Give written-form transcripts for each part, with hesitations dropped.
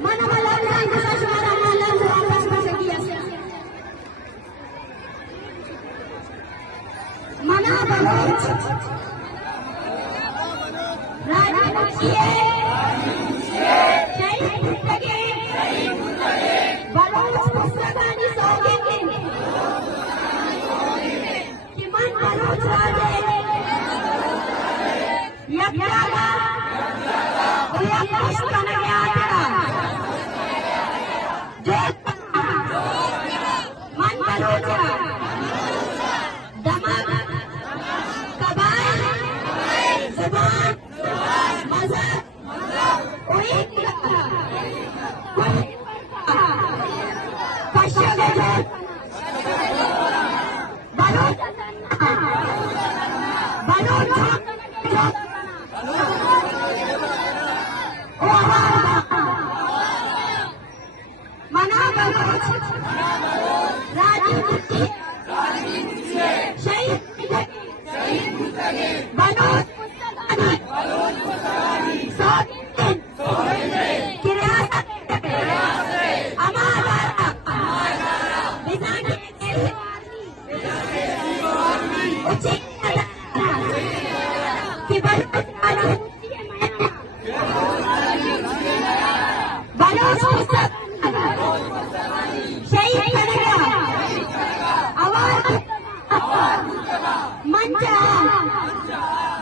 Mana malam yang besar suara malam lepas bersedia. Mana Baloch? Raja Mukhie. Syahid Muntaqim. Baloch Pustakani Sogin. Kiman Baloch Raja. Yakyaga. Yakyaga Kanagyaga. Man Balocha. Damak. Kabail. Zuban. Mazhab. Uikla. Kashyagat. Baloch. Baloch. Mana Baloch? Raja Mukhie. Syahid Muntaqim. Baloch Pustakani. Sogin. Kirasat. Amara. Bizani. Ucik. Baloch Pustakani. Syahid Awad. Manja.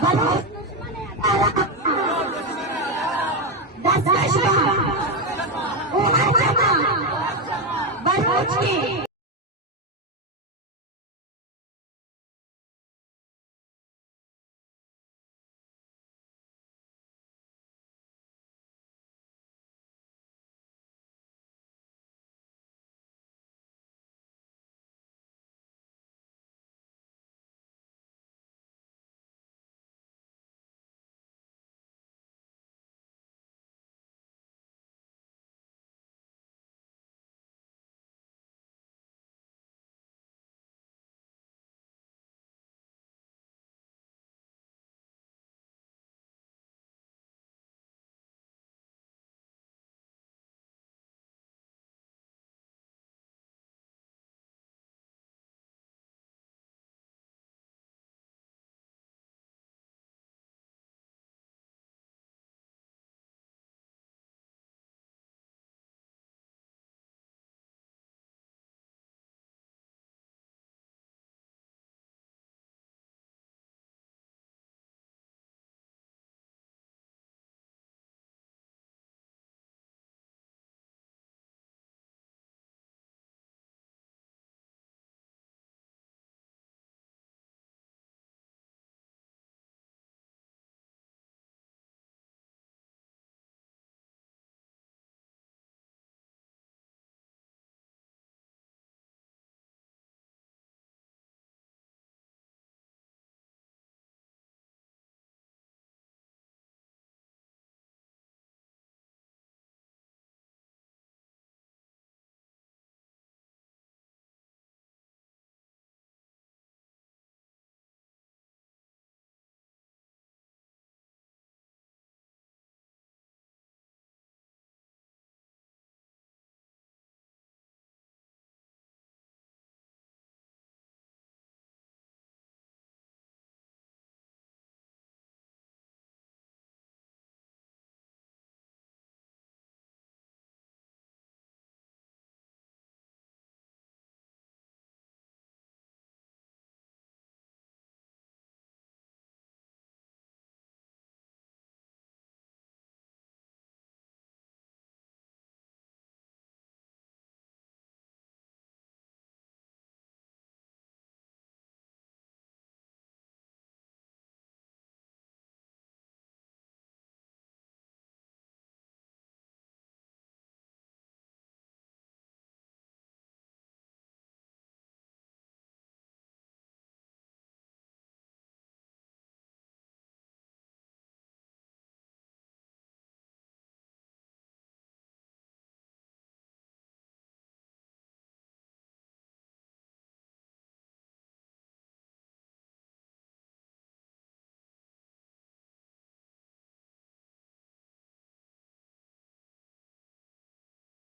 Baloch Dasgashwa. Uhajama. Baloch ki